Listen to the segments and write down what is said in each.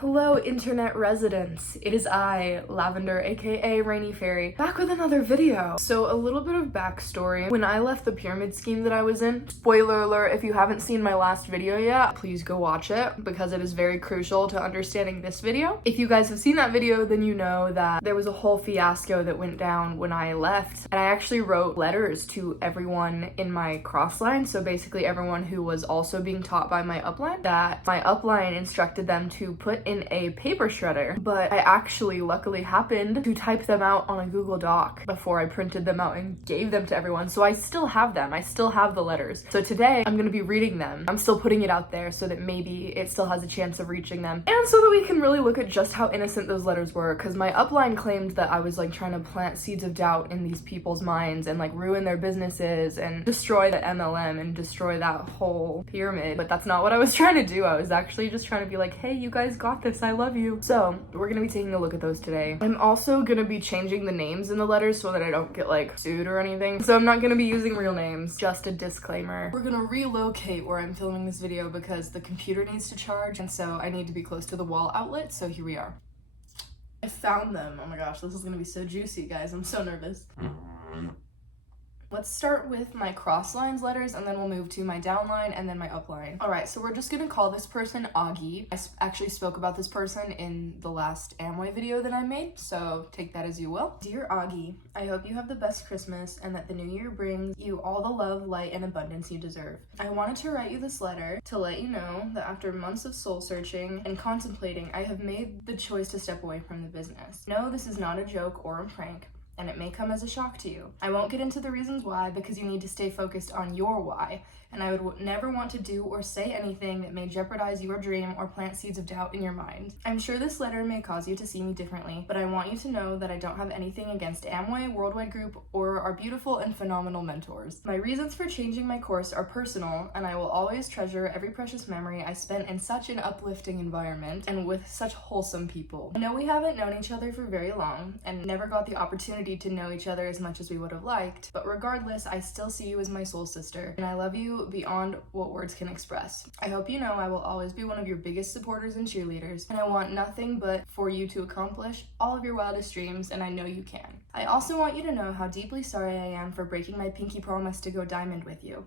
Hello, internet residents. It is I, Lavender, aka Rainy Fairy, back with another video. So a little bit of backstory. When I left the pyramid scheme that I was in, spoiler alert, if you haven't seen my last video yet, please go watch it because it is very crucial to understanding this video. If you guys have seen that video, then you know that there was a whole fiasco that went down when I left. And I actually wrote letters to everyone in my crossline, so basically everyone who was also being taught by my upline, that my upline instructed them to put in a paper shredder, but I actually luckily happened to type them out on a Google Doc before I printed them out and gave them to everyone. So I still have them. I still have the letters. So today I'm going to be reading them. I'm still putting it out there so that maybe it still has a chance of reaching them. And so that we can really look at just how innocent those letters were, because my upline claimed that I was like trying to plant seeds of doubt in these people's minds and like ruin their businesses and destroy the MLM and destroy that whole pyramid. But that's not what I was trying to do. I was actually just trying to be like, hey, you guys got this. I love you. So we're gonna be taking a look at those today. I'm also gonna be changing the names in the letters so that I don't get like sued or anything. So I'm not gonna be using real names, just a disclaimer. We're gonna relocate where I'm filming this video because the computer needs to charge, and so I need to be close to the wall outlet, so here we are. I found them. Oh my gosh, this is gonna be so juicy, guys. I'm so nervous. Let's start with my crosslines letters, and then we'll move to my downline and then my upline. All right, so we're just gonna call this person Augie. I actually spoke about this person in the last Amway video that I made, so take that as you will. Dear Augie, I hope you have the best Christmas and that the new year brings you all the love, light, and abundance you deserve. I wanted to write you this letter to let you know that after months of soul searching and contemplating, I have made the choice to step away from the business. No, this is not a joke or a prank, and it may come as a shock to you. I won't get into the reasons why because you need to stay focused on your why, and I would never want to do or say anything that may jeopardize your dream or plant seeds of doubt in your mind. I'm sure this letter may cause you to see me differently, but I want you to know that I don't have anything against Amway, Worldwide Group, or our beautiful and phenomenal mentors. My reasons for changing my course are personal, and I will always treasure every precious memory I spent in such an uplifting environment and with such wholesome people. I know we haven't known each other for very long and never got the opportunity to know each other as much as we would have liked, but regardless, I still see you as my soul sister, and I love you beyond what words can express. I hope you know I will always be one of your biggest supporters and cheerleaders, and I want nothing but for you to accomplish all of your wildest dreams, and I know you can. I also want you to know how deeply sorry I am for breaking my pinky promise to go diamond with you.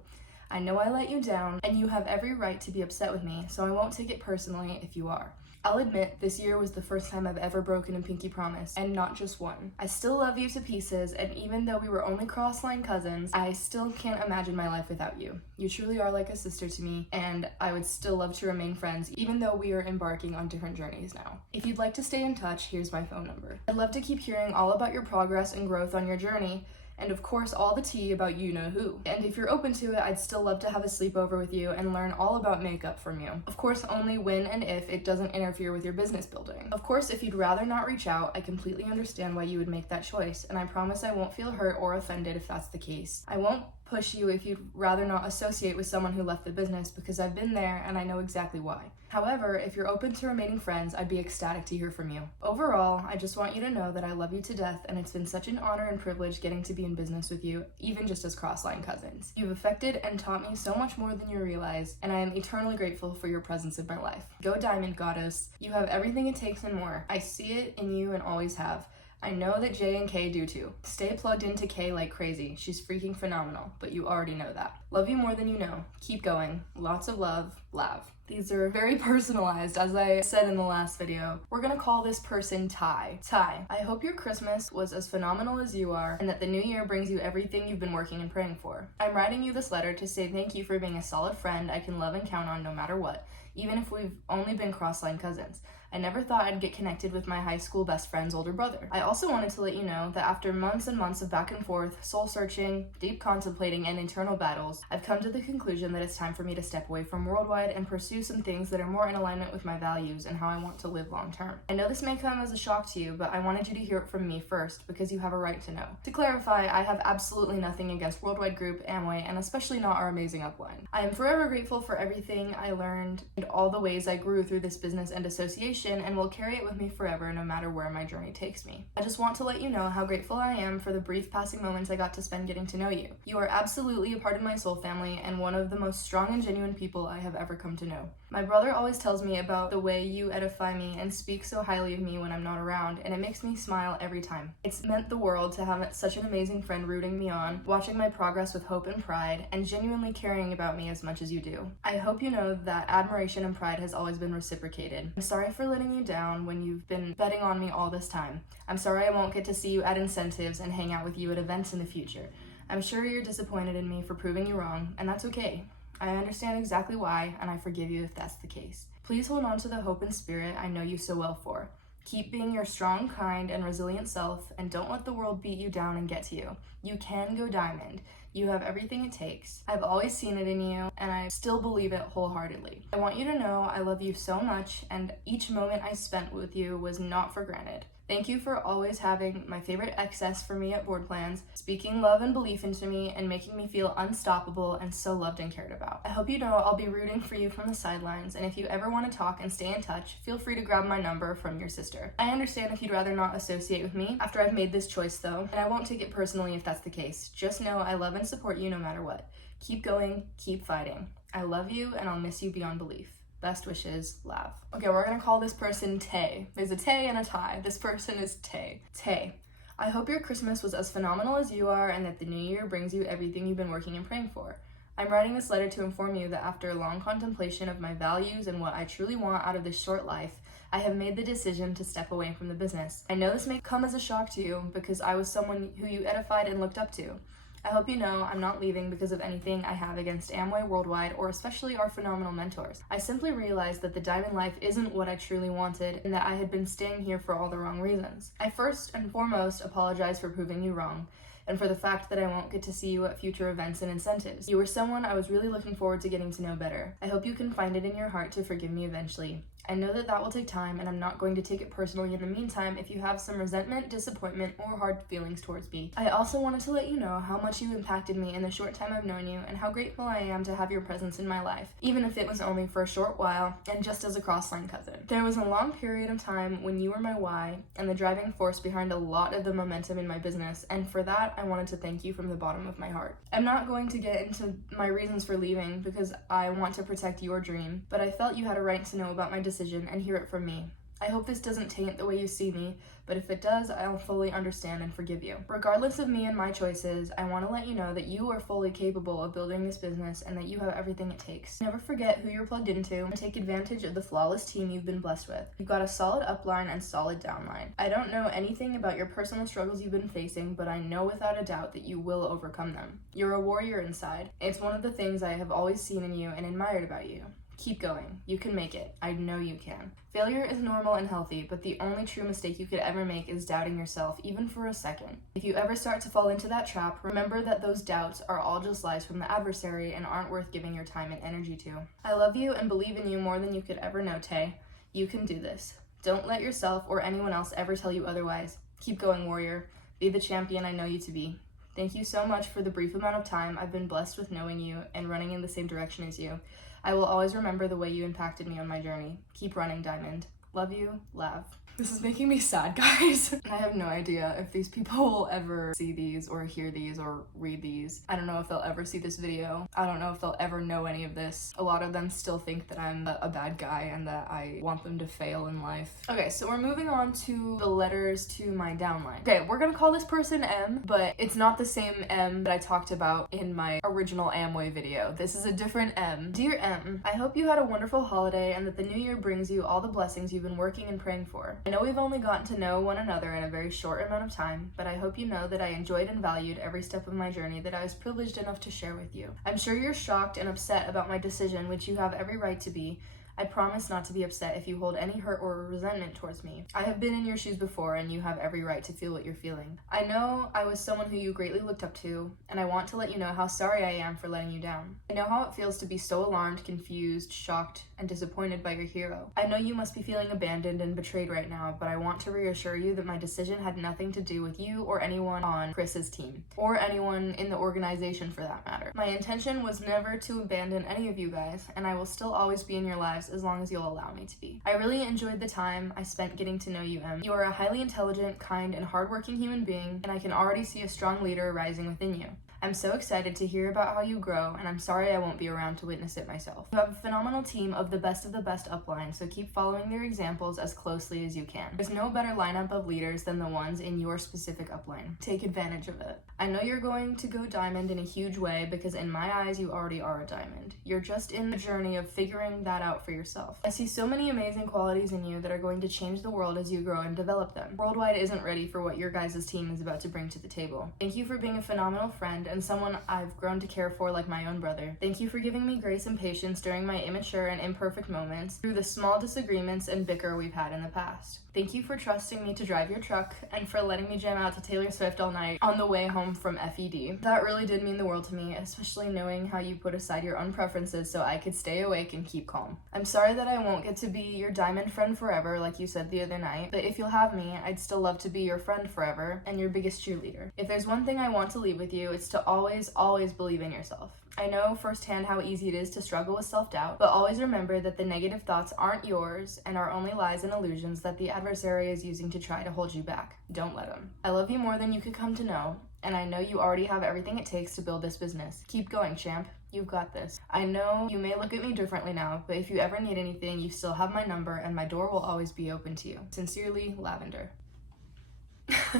I know I let you down, and you have every right to be upset with me, so I won't take it personally if you are. I'll admit, this year was the first time I've ever broken a pinky promise, and not just one. I still love you to pieces, and even though we were only crossline cousins, I still can't imagine my life without you. You truly are like a sister to me, and I would still love to remain friends, even though we are embarking on different journeys now. If you'd like to stay in touch, here's my phone number. I'd love to keep hearing all about your progress and growth on your journey, and of course all the tea about you-know-who. And if you're open to it, I'd still love to have a sleepover with you and learn all about makeup from you. Of course, only when and if it doesn't interfere with your business building. Of course, if you'd rather not reach out, I completely understand why you would make that choice, and I promise I won't feel hurt or offended if that's the case. I won't push you if you'd rather not associate with someone who left the business, because I've been there and I know exactly why. However, if you're open to remaining friends, I'd be ecstatic to hear from you. Overall, I just want you to know that I love you to death, and it's been such an honor and privilege getting to be in business with you, even just as crossline cousins. You've affected and taught me so much more than you realize, and I am eternally grateful for your presence in my life. Go Diamond, Goddess. You have everything it takes and more. I see it in you and always have. I know that J and K do too. Stay plugged into K like crazy. She's freaking phenomenal, but you already know that. Love you more than you know. Keep going. Lots of love, Lav. These are very personalized, as I said in the last video. We're gonna call this person Ty. Ty, I hope your Christmas was as phenomenal as you are, and that the new year brings you everything you've been working and praying for. I'm writing you this letter to say thank you for being a solid friend I can love and count on no matter what, even if we've only been crossline cousins. I never thought I'd get connected with my high school best friend's older brother. I also wanted to let you know that after months and months of back and forth, soul searching, deep contemplating, and internal battles, I've come to the conclusion that it's time for me to step away from Worldwide and pursue some things that are more in alignment with my values and how I want to live long term. I know this may come as a shock to you, but I wanted you to hear it from me first because you have a right to know. To clarify, I have absolutely nothing against Worldwide Group, Amway, and especially not our amazing upline. I am forever grateful for everything I learned and all the ways I grew through this business and association, and will carry it with me forever no matter where my journey takes me. I just want to let you know how grateful I am for the brief passing moments I got to spend getting to know you. You are absolutely a part of my soul family and one of the most strong and genuine people I have ever come to know. My brother always tells me about the way you edify me and speak so highly of me when I'm not around, and it makes me smile every time. It's meant the world to have such an amazing friend rooting me on, watching my progress with hope and pride, and genuinely caring about me as much as you do. I hope you know that admiration and pride has always been reciprocated. I'm sorry for letting you down when you've been betting on me all this time. I'm sorry I won't get to see you at incentives and hang out with you at events in the future. I'm sure you're disappointed in me for proving you wrong, and that's okay. I understand exactly why, and I forgive you if that's the case. Please hold on to the hope and spirit I know you so well for. Keep being your strong, kind, and resilient self, and don't let the world beat you down and get to you. You can go diamond. You have everything it takes. I've always seen it in you, and I still believe it wholeheartedly. I want you to know I love you so much, and each moment I spent with you was not for granted. Thank you for always having my favorite excess for me at board plans, speaking love and belief into me, and making me feel unstoppable and so loved and cared about. I hope you know I'll be rooting for you from the sidelines, and if you ever want to talk and stay in touch, feel free to grab my number from your sister. I understand if you'd rather not associate with me after I've made this choice though, and I won't take it personally if that's the case. Just know I love and support you no matter what. Keep going, keep fighting. I love you, and I'll miss you beyond belief. Best wishes, Lav. Okay, we're gonna call this person Tay. There's a Tay and a Ty. This person is Tay. Tay, I hope your Christmas was as phenomenal as you are and that the new year brings you everything you've been working and praying for. I'm writing this letter to inform you that after long contemplation of my values and what I truly want out of this short life, I have made the decision to step away from the business. I know this may come as a shock to you because I was someone who you edified and looked up to. I hope you know I'm not leaving because of anything I have against Amway Worldwide or especially our phenomenal mentors. I simply realized that the diamond life isn't what I truly wanted and that I had been staying here for all the wrong reasons. I first and foremost apologize for proving you wrong and for the fact that I won't get to see you at future events and incentives. You were someone I was really looking forward to getting to know better. I hope you can find it in your heart to forgive me eventually. I know that will take time, and I'm not going to take it personally in the meantime if you have some resentment, disappointment, or hard feelings towards me. I also wanted to let you know how much you impacted me in the short time I've known you and how grateful I am to have your presence in my life, even if it was only for a short while and just as a crossline cousin. There was a long period of time when you were my why and the driving force behind a lot of the momentum in my business, and for that, I wanted to thank you from the bottom of my heart. I'm not going to get into my reasons for leaving because I want to protect your dream, but I felt you had a right to know about my decision and hear it from me. I hope this doesn't taint the way you see me, but if it does, I'll fully understand and forgive you. Regardless of me and my choices, I want to let you know that you are fully capable of building this business and that you have everything it takes. Never forget who you're plugged into and take advantage of the flawless team you've been blessed with. You've got a solid upline and solid downline. I don't know anything about your personal struggles you've been facing, but I know without a doubt that you will overcome them. You're a warrior inside. It's one of the things I have always seen in you and admired about you. Keep going. You can make it. I know you can. Failure is normal and healthy, but the only true mistake you could ever make is doubting yourself, even for a second. If you ever start to fall into that trap, remember that those doubts are all just lies from the adversary and aren't worth giving your time and energy to. I love you and believe in you more than you could ever know, Tay. You can do this. Don't let yourself or anyone else ever tell you otherwise. Keep going, warrior. Be the champion I know you to be. Thank you so much for the brief amount of time I've been blessed with knowing you and running in the same direction as you. I will always remember the way you impacted me on my journey. Keep running, Diamond. Love you, Lav. This is making me sad, guys. I have no idea if these people will ever see these or hear these or read these. I don't know if they'll ever see this video. I don't know if they'll ever know any of this. A lot of them still think that I'm a bad guy and that I want them to fail in life. Okay, so we're moving on to the letters to my downline. Okay, we're gonna call this person M, but it's not the same M that I talked about in my original Amway video. This is a different M. Dear M, I hope you had a wonderful holiday and that the new year brings you all the blessings you've been working and praying for. I know we've only gotten to know one another in a very short amount of time, but I hope you know that I enjoyed and valued every step of my journey that I was privileged enough to share with you. I'm sure you're shocked and upset about my decision, which you have every right to be. I promise not to be upset if you hold any hurt or resentment towards me. I have been in your shoes before and you have every right to feel what you're feeling. I know I was someone who you greatly looked up to, and I want to let you know how sorry I am for letting you down. I know how it feels to be so alarmed, confused, shocked, and disappointed by your hero. I know you must be feeling abandoned and betrayed right now, but I want to reassure you that my decision had nothing to do with you or anyone on Chris's team, or anyone in the organization for that matter. My intention was never to abandon any of you guys, and I will still always be in your lives as long as you'll allow me to be. I really enjoyed the time I spent getting to know you, Em. You are a highly intelligent, kind, and hardworking human being, and I can already see a strong leader rising within you. I'm so excited to hear about how you grow, and I'm sorry I won't be around to witness it myself. You have a phenomenal team of the best upline, so keep following their examples as closely as you can. There's no better lineup of leaders than the ones in your specific upline. Take advantage of it. I know you're going to go diamond in a huge way because in my eyes, you already are a diamond. You're just in the journey of figuring that out for yourself. I see so many amazing qualities in you that are going to change the world as you grow and develop them. Worldwide isn't ready for what your guys' team is about to bring to the table. Thank you for being a phenomenal friend and someone I've grown to care for like my own brother. Thank you for giving me grace and patience during my immature and imperfect moments through the small disagreements and bicker we've had in the past. Thank you for trusting me to drive your truck and for letting me jam out to Taylor Swift all night on the way home from FED. That really did mean the world to me, especially knowing how you put aside your own preferences so I could stay awake and keep calm. I'm sorry that I won't get to be your diamond friend forever like you said the other night, but if you'll have me, I'd still love to be your friend forever and your biggest cheerleader. If there's one thing I want to leave with you, it's to always believe in yourself. I know firsthand how easy it is to struggle with self-doubt, but always remember that the negative thoughts aren't yours and are only lies and illusions that the adversary is using to try to hold you back. Don't let them. I love you more than you could come to know, and I know you already have everything it takes to build this business. Keep going, champ. You've got this. I know you may look at me differently now, but if you ever need anything, you still have my number and my door will always be open to you. Sincerely, Lavender.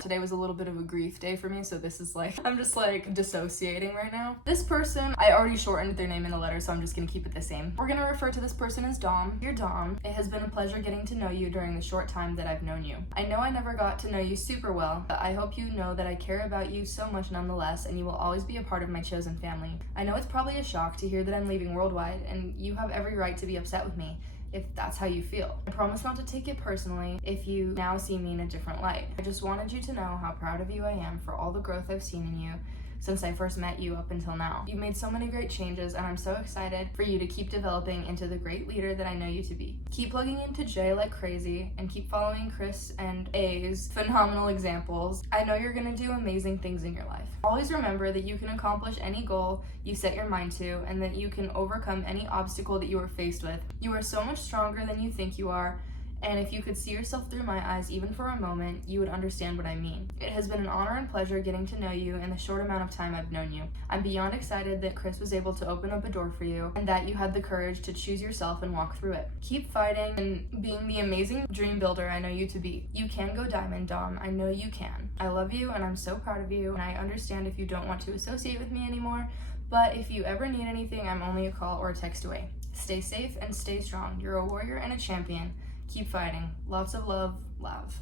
Today was a little bit of a grief day for me, so this is like, I'm just like dissociating right now. This person, I already shortened their name in the letter, so I'm just gonna keep it the same. We're gonna refer to this person as Dom. Dear Dom, it has been a pleasure getting to know you during the short time that I've known you. I know I never got to know you super well, but I hope you know that I care about you so much nonetheless, and you will always be a part of my chosen family. I know it's probably a shock to hear that I'm leaving Worldwide, and you have every right to be upset with me if that's how you feel. I promise not to take it personally if you now see me in a different light. I just wanted you to know how proud of you I am for all the growth I've seen in you since I first met you up until now. You've made so many great changes, and I'm so excited for you to keep developing into the great leader that I know you to be. Keep plugging into Jay like crazy, and keep following Chris and A's phenomenal examples. I know you're gonna do amazing things in your life. Always remember that you can accomplish any goal you set your mind to, and that you can overcome any obstacle that you are faced with. You are so much stronger than you think you are, and if you could see yourself through my eyes even for a moment, you would understand what I mean. It has been an honor and pleasure getting to know you in the short amount of time I've known you. I'm beyond excited that Chris was able to open up a door for you and that you had the courage to choose yourself and walk through it. Keep fighting and being the amazing dream builder I know you to be. You can go diamond, Dom. I know you can. I love you and I'm so proud of you, and I understand if you don't want to associate with me anymore, but if you ever need anything, I'm only a call or a text away. Stay safe and stay strong. You're a warrior and a champion. Keep fighting. Lots of love, Lav.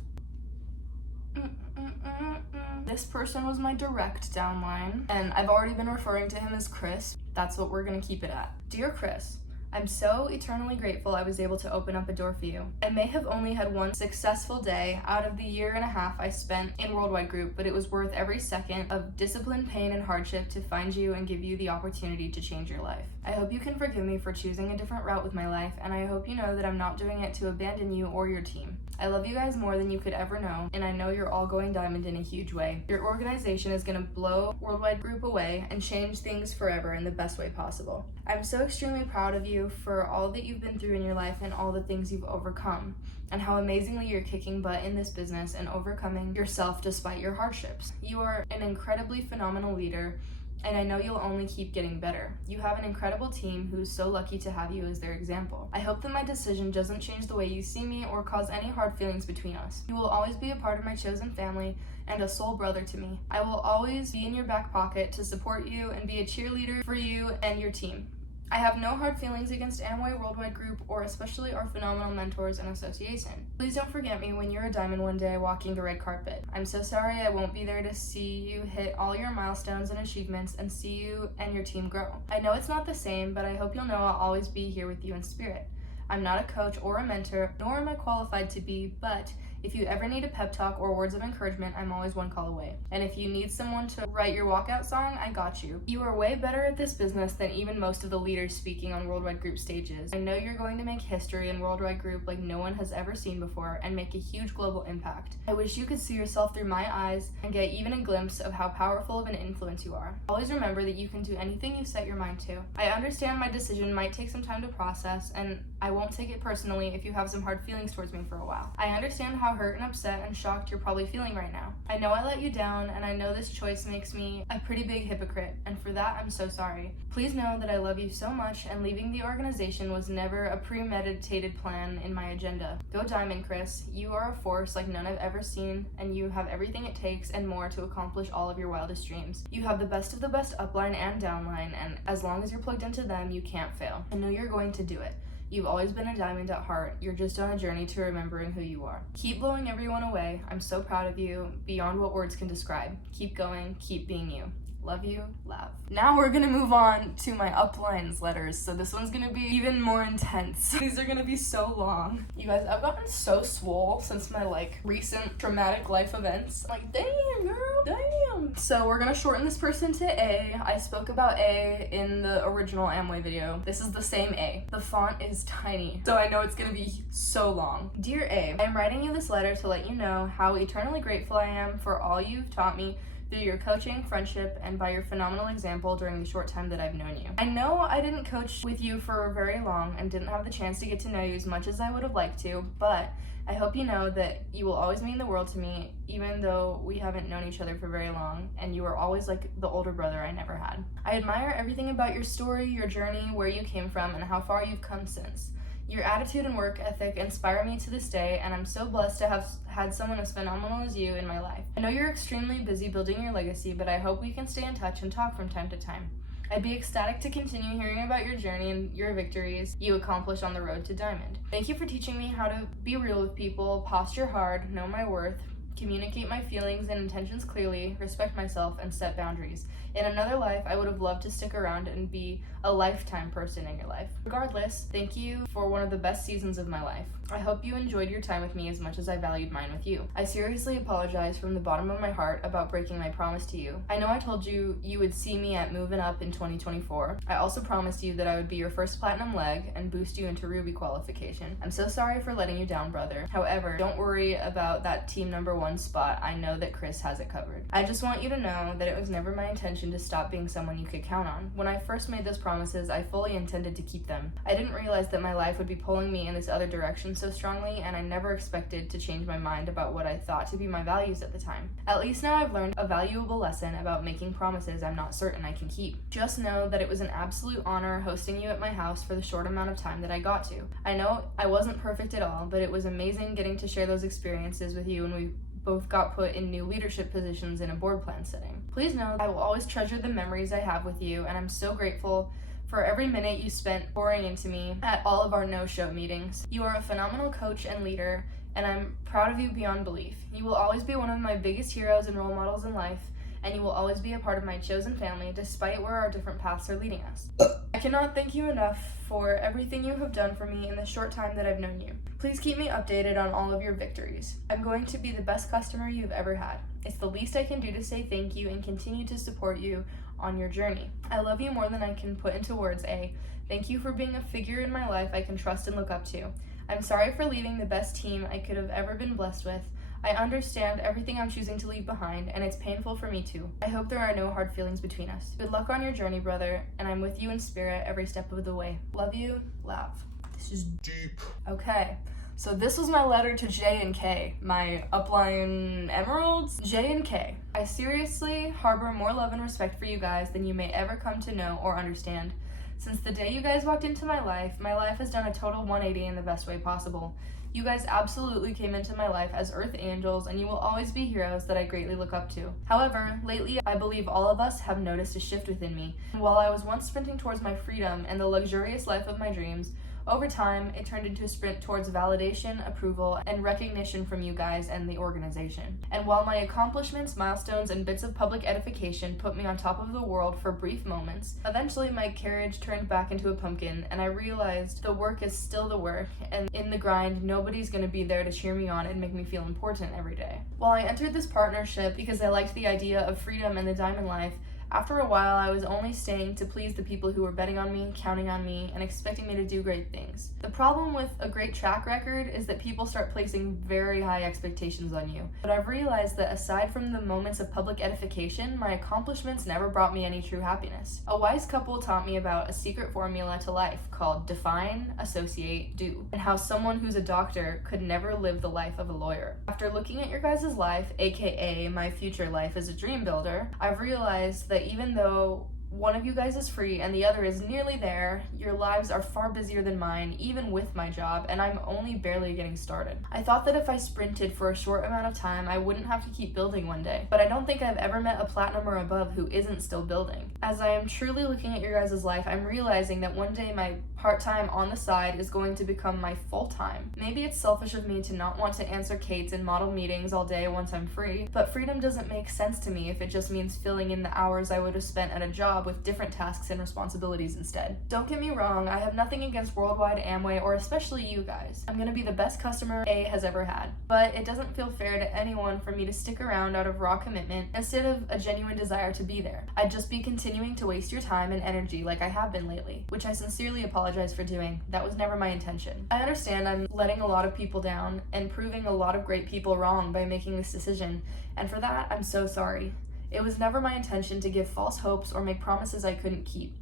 This person was my direct downline, and I've already been referring to him as Chris. That's what we're gonna keep it at. Dear Chris, I'm so eternally grateful I was able to open up a door for you. I may have only had one successful day out of the 1.5 years I spent in Worldwide Group, but it was worth every second of discipline, pain, and hardship to find you and give you the opportunity to change your life. I hope you can forgive me for choosing a different route with my life, and I hope you know that I'm not doing it to abandon you or your team. I love you guys more than you could ever know, and I know you're all going diamond in a huge way. Your organization is gonna blow Worldwide Group away and change things forever in the best way possible. I'm so extremely proud of you for all that you've been through in your life and all the things you've overcome, and how amazingly you're kicking butt in this business and overcoming yourself despite your hardships. You are an incredibly phenomenal leader, and I know you'll only keep getting better. You have an incredible team who's so lucky to have you as their example. I hope that my decision doesn't change the way you see me or cause any hard feelings between us. You will always be a part of my chosen family and a soul brother to me. I will always be in your back pocket to support you and be a cheerleader for you and your team. I have no hard feelings against Amway Worldwide Group or especially our phenomenal mentors and association. Please don't forget me when you're a diamond one day walking the red carpet. I'm so sorry I won't be there to see you hit all your milestones and achievements and see you and your team grow. I know it's not the same, but I hope you'll know I'll always be here with you in spirit. I'm not a coach or a mentor, nor am I qualified to be, but if you ever need a pep talk or words of encouragement, I'm always one call away. And if you need someone to write your walkout song, I got you. You are way better at this business than even most of the leaders speaking on Worldwide Group stages. I know you're going to make history in Worldwide Group like no one has ever seen before and make a huge global impact. I wish you could see yourself through my eyes and get even a glimpse of how powerful of an influence you are. Always remember that you can do anything you set your mind to. I understand my decision might take some time to process, and I won't take it personally if you have some hard feelings towards me for a while. I understand how how hurt and upset and shocked you're probably feeling right now. I know I let you down, and I know this choice makes me a pretty big hypocrite, and for that I'm so sorry. Please know that I love you so much, and leaving the organization was never a premeditated plan in my agenda. Go Diamond, Chris. You are a force like none I've ever seen, and you have everything it takes and more to accomplish all of your wildest dreams. You have the best of the best upline and downline, and as long as you're plugged into them, you can't fail. I know you're going to do it. You've always been a diamond at heart. You're just on a journey to remembering who you are. Keep blowing everyone away. I'm so proud of you, beyond what words can describe. Keep going, keep being you. Love you, love. Now we're gonna move on to my uplines letters. So this one's gonna be even more intense. These are gonna be so long. You guys, I've gotten so swole since my recent traumatic life events. Damn girl, damn. So we're gonna shorten this person to A. I spoke about A in the original Amway video. This is the same A. The font is tiny, so I know it's gonna be so long. Dear A, I am writing you this letter to let you know how eternally grateful I am for all you've taught me through your coaching, friendship, and by your phenomenal example during the short time that I've known you. I know I didn't coach with you for very long and didn't have the chance to get to know you as much as I would have liked to, but I hope you know that you will always mean the world to me, even though we haven't known each other for very long, and you are always like the older brother I never had. I admire everything about your story, your journey, where you came from, and how far you've come since. Your attitude and work ethic inspire me to this day, and I'm so blessed to have had someone as phenomenal as you in my life. I know you're extremely busy building your legacy, but I hope we can stay in touch and talk from time to time. I'd be ecstatic to continue hearing about your journey and your victories you accomplish on the road to Diamond. Thank you for teaching me how to be real with people, posture hard, know my worth, communicate my feelings and intentions clearly, respect myself, and set boundaries. In another life, I would have loved to stick around and be a lifetime person in your life. Regardless, thank you for one of the best seasons of my life. I hope you enjoyed your time with me as much as I valued mine with you. I seriously apologize from the bottom of my heart about breaking my promise to you. I know I told you you would see me at Moving Up in 2024. I also promised you that I would be your first platinum leg and boost you into Ruby qualification. I'm so sorry for letting you down, brother. However, don't worry about that team number 1 spot. I know that Chris has it covered. I just want you to know that it was never my intention to stop being someone you could count on. When I first made those promises, I fully intended to keep them. I didn't realize that my life would be pulling me in this other direction so strongly, and I never expected to change my mind about what I thought to be my values at the time. At least now I've learned a valuable lesson about making promises I'm not certain I can keep. Just know that it was an absolute honor hosting you at my house for the short amount of time that I got to. I know I wasn't perfect at all, but it was amazing getting to share those experiences with you, and we both got put in new leadership positions in a board plan setting. Please know I will always treasure the memories I have with you, and I'm so grateful for every minute you spent pouring into me at all of our no-show meetings. You are a phenomenal coach and leader, and I'm proud of you beyond belief. You will always be one of my biggest heroes and role models in life, and you will always be a part of my chosen family despite where our different paths are leading us. I cannot thank you enough for everything you have done for me in the short time that I've known you. Please keep me updated on all of your victories. I'm going to be the best customer you've ever had. It's the least I can do to say thank you and continue to support you on your journey. I love you more than I can put into words, A. Thank you for being a figure in my life I can trust and look up to. I'm sorry for leaving the best team I could have ever been blessed with. I understand everything I'm choosing to leave behind, and it's painful for me too. I hope there are no hard feelings between us. Good luck on your journey, brother, and I'm with you in spirit every step of the way. Love you, love. This is deep. Okay, so this was my letter to J and K, my upline emeralds. J and K. I seriously harbor more love and respect for you guys than you may ever come to know or understand. Since the day you guys walked into my life has done a total 180 in the best way possible. You guys absolutely came into my life as earth angels, and you will always be heroes that I greatly look up to. However, lately, I believe all of us have noticed a shift within me. And while I was once sprinting towards my freedom and the luxurious life of my dreams, over time, it turned into a sprint towards validation, approval, and recognition from you guys and the organization. And while my accomplishments, milestones, and bits of public edification put me on top of the world for brief moments, eventually my carriage turned back into a pumpkin, and I realized the work is still the work, and in the grind, nobody's gonna be there to cheer me on and make me feel important every day. While I entered this partnership because I liked the idea of freedom and the diamond life, After a while, I was only staying to please the people who were betting on me, counting on me, and expecting me to do great things. The problem with a great track record is that people start placing very high expectations on you. But I've realized that aside from the moments of public edification, my accomplishments never brought me any true happiness. A wise couple taught me about a secret formula to life called define, associate, do, and how someone who's a doctor could never live the life of a lawyer. After looking at your guys' life, aka my future life as a dream builder, I've realized that even though one of you guys is free and the other is nearly there, your lives are far busier than mine, even with my job, and I'm only barely getting started. I thought that if I sprinted for a short amount of time, I wouldn't have to keep building one day, but I don't think I've ever met a platinum or above who isn't still building. As I am truly looking at your guys' life, I'm realizing that one day my part-time on the side is going to become my full-time. Maybe it's selfish of me to not want to answer Kate's in model meetings all day once I'm free, but freedom doesn't make sense to me if it just means filling in the hours I would have spent at a job with different tasks and responsibilities instead. Don't get me wrong, I have nothing against Worldwide, Amway, or especially you guys. I'm gonna be the best customer A has ever had, but it doesn't feel fair to anyone for me to stick around out of raw commitment instead of a genuine desire to be there. I'd just be continuing to waste your time and energy like I have been lately, which I sincerely apologize for doing. That was never my intention. I understand I'm letting a lot of people down and proving a lot of great people wrong by making this decision, and for that, I'm so sorry. It was never my intention to give false hopes or make promises I couldn't keep.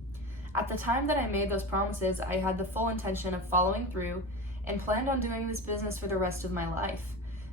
At the time that I made those promises, I had the full intention of following through and planned on doing this business for the rest of my life.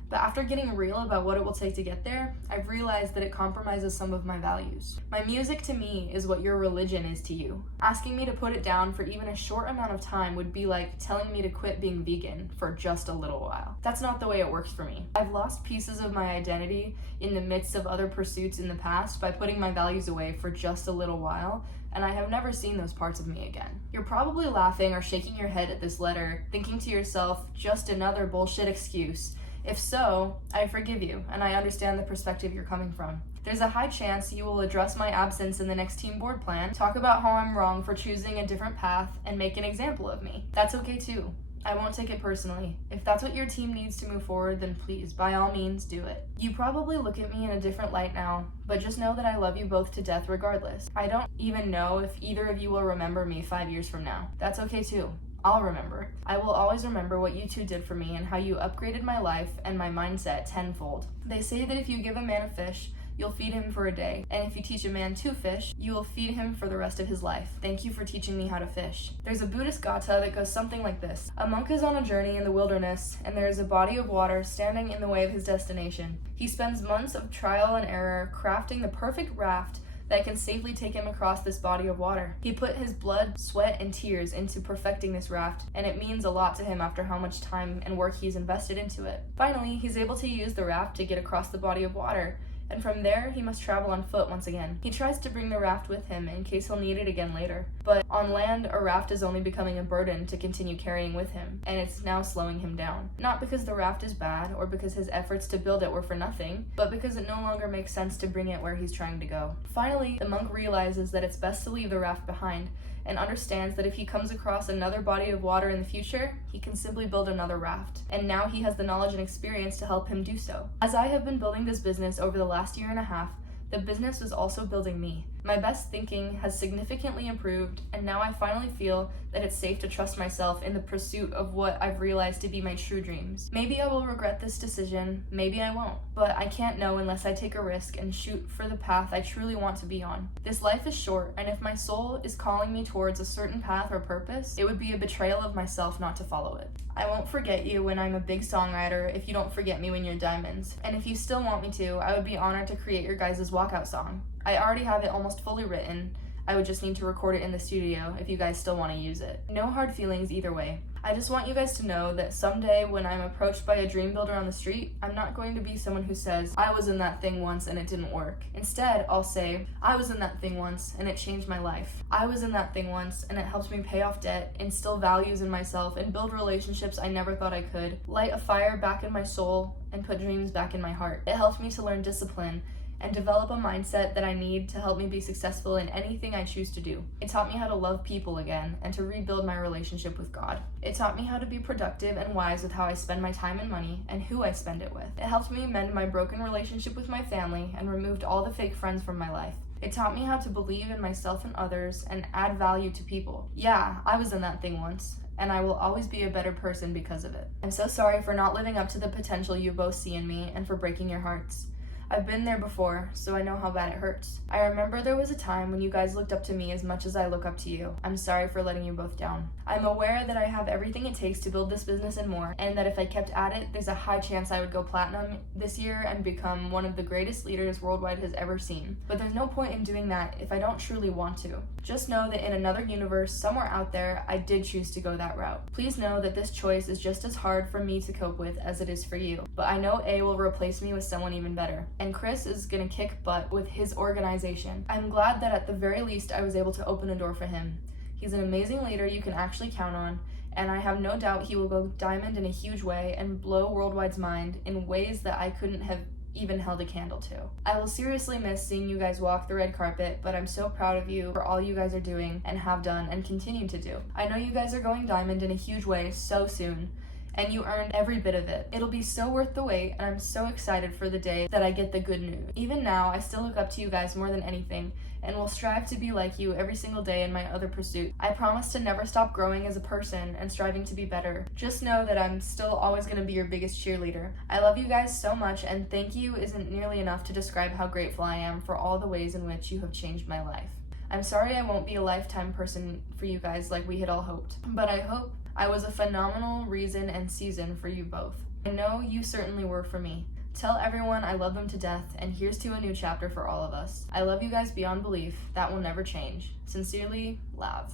But after getting real about what it will take to get there, I've realized that it compromises some of my values. My music to me is what your religion is to you. Asking me to put it down for even a short amount of time would be like telling me to quit being vegan for just a little while. That's not the way it works for me. I've lost pieces of my identity in the midst of other pursuits in the past by putting my values away for just a little while, and I have never seen those parts of me again. You're probably laughing or shaking your head at this letter, thinking to yourself, just another bullshit excuse. If so, I forgive you, and I understand the perspective you're coming from. There's a high chance you will address my absence in the next team board plan, talk about how I'm wrong for choosing a different path, and make an example of me. That's okay too. I won't take it personally. If that's what your team needs to move forward, then please, by all means, do it. You probably look at me in a different light now, but just know that I love you both to death regardless. I don't even know if either of you will remember me 5 years from now. That's okay too. I'll remember. I will always remember what you two did for me and how you upgraded my life and my mindset tenfold. They say that if you give a man a fish, you'll feed him for a day, and if you teach a man to fish, you will feed him for the rest of his life. Thank you for teaching me how to fish. There's a Buddhist gatha that goes something like this. A monk is on a journey in the wilderness, and there is a body of water standing in the way of his destination. He spends months of trial and error crafting the perfect raft that can safely take him across this body of water. He put his blood, sweat, and tears into perfecting this raft, and it means a lot to him after how much time and work he's invested into it. Finally, he's able to use the raft to get across the body of water, and from there, he must travel on foot once again. He tries to bring the raft with him in case he'll need it again later, but on land, a raft is only becoming a burden to continue carrying with him, and it's now slowing him down. Not because the raft is bad, or because his efforts to build it were for nothing, but because it no longer makes sense to bring it where he's trying to go. Finally, the monk realizes that it's best to leave the raft behind, and understands that if he comes across another body of water in the future, he can simply build another raft. And now he has the knowledge and experience to help him do so. As I have been building this business over the last year and a half, the business was also building me. My best thinking has significantly improved, and now I finally feel that it's safe to trust myself in the pursuit of what I've realized to be my true dreams. Maybe I will regret this decision, maybe I won't, but I can't know unless I take a risk and shoot for the path I truly want to be on. This life is short, and if my soul is calling me towards a certain path or purpose, it would be a betrayal of myself not to follow it. I won't forget you when I'm a big songwriter if you don't forget me when you're diamonds, and if you still want me to, I would be honored to create your guys' walkout song. I already have it almost fully written. I would just need to record it in the studio if you guys still want to use it. No hard feelings either way. I just want you guys to know that someday when I'm approached by a dream builder on the street, I'm not going to be someone who says, I was in that thing once and it didn't work. Instead, I'll say, I was in that thing once and it changed my life. I was in that thing once and it helped me pay off debt, instill values in myself, and build relationships I never thought I could, light a fire back in my soul, and put dreams back in my heart. It helped me to learn discipline and develop a mindset that I need to help me be successful in anything I choose to do. It taught me how to love people again and to rebuild my relationship with God. It taught me how to be productive and wise with how I spend my time and money and who I spend it with. It helped me mend my broken relationship with my family and removed all the fake friends from my life. It taught me how to believe in myself and others and add value to people. Yeah, I was in that thing once, and I will always be a better person because of it. I'm so sorry for not living up to the potential you both see in me and for breaking your hearts. I've been there before, so I know how bad it hurts. I remember there was a time when you guys looked up to me as much as I look up to you. I'm sorry for letting you both down. I'm aware that I have everything it takes to build this business and more, and that if I kept at it, there's a high chance I would go platinum this year and become one of the greatest leaders Worldwide has ever seen. But there's no point in doing that if I don't truly want to. Just know that in another universe, somewhere out there, I did choose to go that route. Please know that this choice is just as hard for me to cope with as it is for you. But I know A will replace me with someone even better. And Chris is gonna kick butt with his organization. I'm glad that at the very least I was able to open a door for him. He's an amazing leader you can actually count on, and I have no doubt he will go diamond in a huge way and blow Worldwide's mind in ways that I couldn't have even held a candle to. I will seriously miss seeing you guys walk the red carpet, but I'm so proud of you for all you guys are doing and have done and continue to do. I know you guys are going diamond in a huge way so soon, and you earned every bit of it. It'll be so worth the wait, and I'm so excited for the day that I get the good news. Even now, I still look up to you guys more than anything, and will strive to be like you every single day in my other pursuits. I promise to never stop growing as a person and striving to be better. Just know that I'm still always gonna be your biggest cheerleader. I love you guys so much, and thank you isn't nearly enough to describe how grateful I am for all the ways in which you have changed my life. I'm sorry I won't be a lifetime person for you guys like we had all hoped, but I hope I was a phenomenal reason and season for you both. I know you certainly were for me. Tell everyone I love them to death, and here's to a new chapter for all of us. I love you guys beyond belief. That will never change. Sincerely, Lav.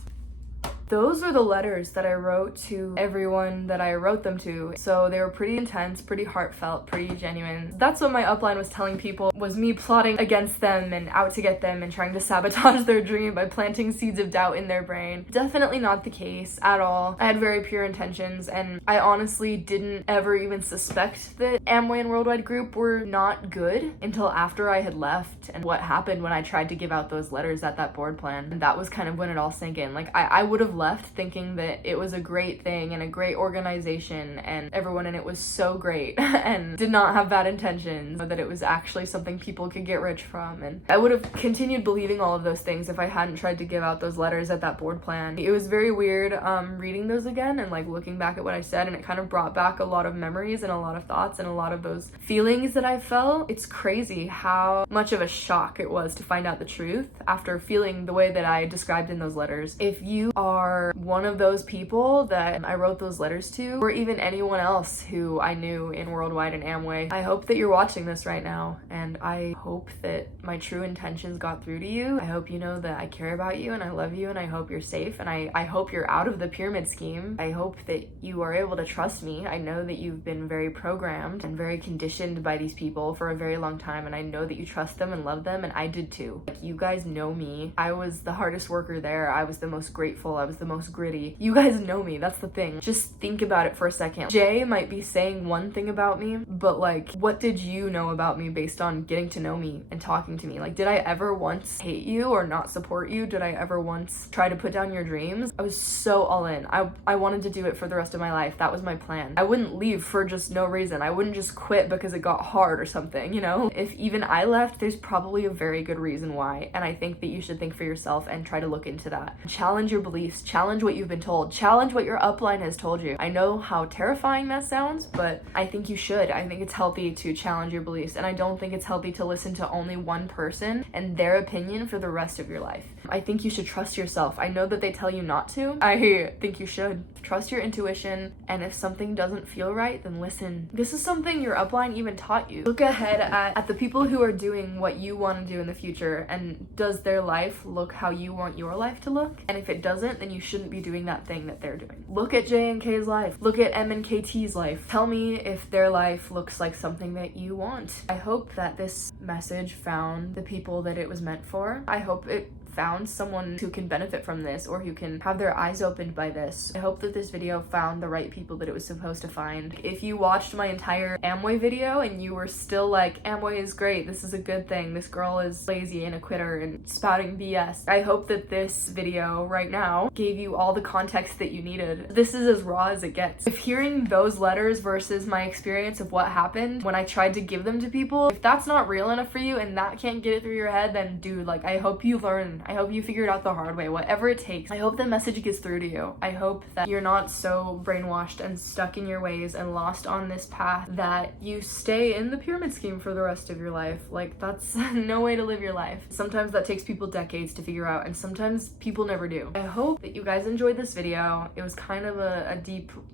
Those are the letters that I wrote to everyone that I wrote them to. So they were pretty intense, pretty heartfelt, pretty genuine. That's what my upline was telling people, was me plotting against them and out to get them and trying to sabotage their dream by planting seeds of doubt in their brain. Definitely not the case at all. I had very pure intentions, and I honestly didn't ever even suspect that Amway and Worldwide Group were not good until after I had left and what happened when I tried to give out those letters at that board plan. And that was kind of when it all sank in. Like, I would have left thinking that it was a great thing and a great organization and everyone in it was so great and did not have bad intentions, or that it was actually something people could get rich from. And I would have continued believing all of those things if I hadn't tried to give out those letters at that board plan. It was very weird reading those again and like looking back at what I said, and it kind of brought back a lot of memories and a lot of thoughts and a lot of those feelings that I felt. It's crazy how much of a shock it was to find out the truth after feeling the way that I described in those letters. If you are one of those people that I wrote those letters to, or even anyone else who I knew in Worldwide and Amway, I hope that you're watching this right now, and I hope that my true intentions got through to you. I hope you know that I care about you and I love you, and I hope you're safe, and I hope you're out of the pyramid scheme. I hope that you are able to trust me. I know that you've been very programmed and very conditioned by these people for a very long time, and I know that you trust them and love them, and I did too. Like, you guys know me. I was the hardest worker there. I was the most grateful. I was the most gritty. You guys know me. That's the thing. Just think about it for a second. Jay might be saying one thing about me, but like, what did you know about me based on getting to know me and talking to me? Like, did I ever once hate you or not support you? Did I ever once try to put down your dreams? I was so all in. I wanted to do it for the rest of my life. That was my plan. I wouldn't leave for just no reason. I wouldn't just quit because it got hard or something, you know? If even I left, there's probably a very good reason why, and I think that you should think for yourself and try to look into that. Challenge your beliefs. Challenge what you've been told. Challenge what your upline has told you. I know how terrifying that sounds, but I think you should. I think it's healthy to challenge your beliefs, and I don't think it's healthy to listen to only one person and their opinion for the rest of your life. I think you should trust yourself. I know that they tell you not to. I think you should. Trust your intuition, and if something doesn't feel right, then listen. This is something your upline even taught you. Look ahead at the people who are doing what you want to do in the future, and does their life look how you want your life to look? And if it doesn't, then you shouldn't be doing that thing that they're doing. Look at J and K's life. Look at M and KT's life. Tell me if their life looks like something that you want. I hope that this message found the people that it was meant for. I hope it found someone who can benefit from this or who can have their eyes opened by this. I hope that this video found the right people that it was supposed to find. If you watched my entire Amway video and you were still like, Amway is great, this is a good thing, this girl is lazy and a quitter and spouting BS, I hope that this video right now gave you all the context that you needed. This is as raw as it gets. If hearing those letters versus my experience of what happened when I tried to give them to people, if that's not real enough for you and that can't get it through your head, then dude, like, I hope you learn. I hope you figure it out the hard way, whatever it takes. I hope the message gets through to you. I hope that you're not so brainwashed and stuck in your ways and lost on this path that you stay in the pyramid scheme for the rest of your life. Like, that's no way to live your life. Sometimes that takes people decades to figure out, and sometimes people never do. I hope that you guys enjoyed this video. It was kind of a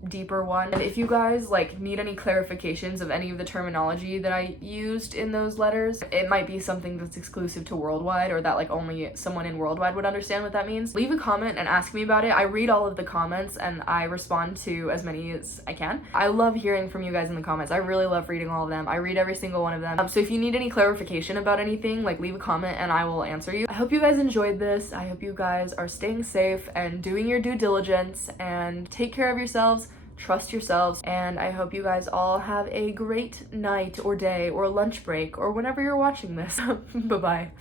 deeper one. And if you guys like need any clarifications of any of the terminology that I used in those letters, it might be something that's exclusive to Worldwide or that like only someone in Worldwide would understand what that means. Leave a comment and ask me about it. I read all of the comments and I respond to as many as I can. I love hearing from you guys in the comments. I really love reading all of them. I read every single one of them. So if you need any clarification about anything, like leave a comment and I will answer you. I hope you guys enjoyed this. I hope you guys are staying safe and doing your due diligence, and take care of yourselves, trust yourselves, and I hope you guys all have a great night or day or lunch break or whenever you're watching this. Bye-bye.